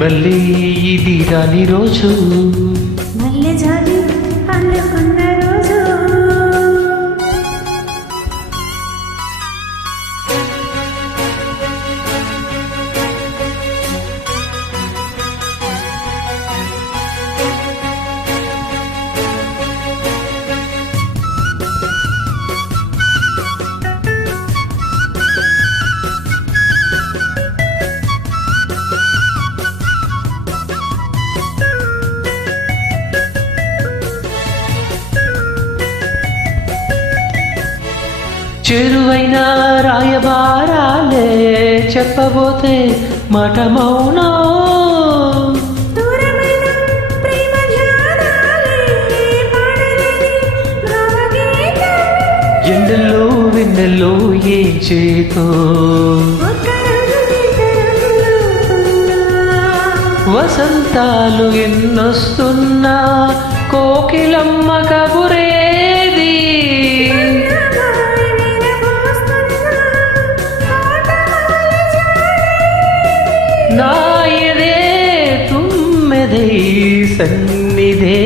మళ్ళీ ఇది రాని రోజు. మళ్ళీ జాతి చెరువైన రాయబారాలే చెప్పబోతే మాట మౌనం. ఎండల్లో వెన్నెల్లో ఏం చేతో. వసంతాలు ఎన్నొస్తున్నా కోకిలమ్మ కబురేది జాడే. నా ఎదే తుమ్మెదే సన్నిధే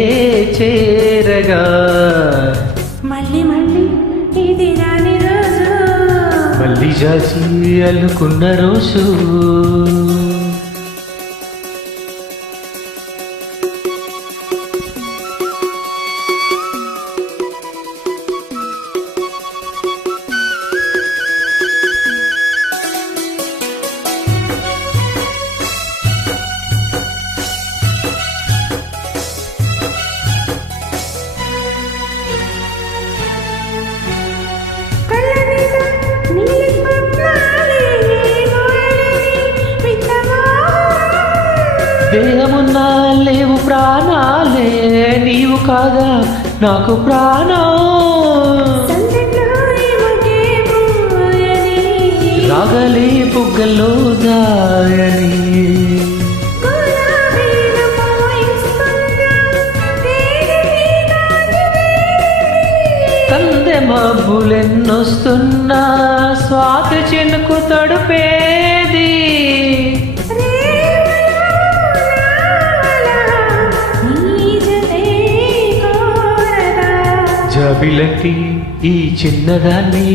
చేరగా మళ్ళీ మళ్ళీ ఇది రాని రోజు మళ్ళీ జాసి అల్లుకున్న రోజు దేహమున్నా లేవు ప్రాణాలే నీవు కాదా నాకు ప్రాణం. రాగలే బుగ్గలో దాయని కందె మబ్బులెన్నొస్తున్నా స్వాతి చినుకు తడుపేది జాబిలటి ఈ చిన్నదాన్ని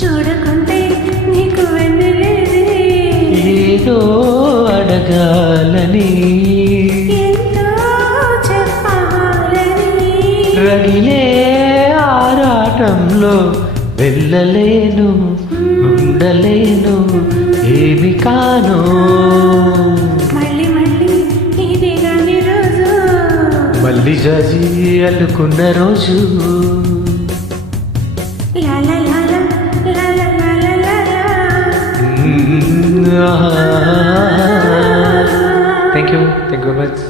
చూడకుంటే నీకు ఏదో అడగాలని. రగిలే ఆరాటంలో వెళ్ళలేను ఉండలేను ఏమి కాను. మళ్ళీ జాజి అల్లుకున్న రోజు thank you thank you very much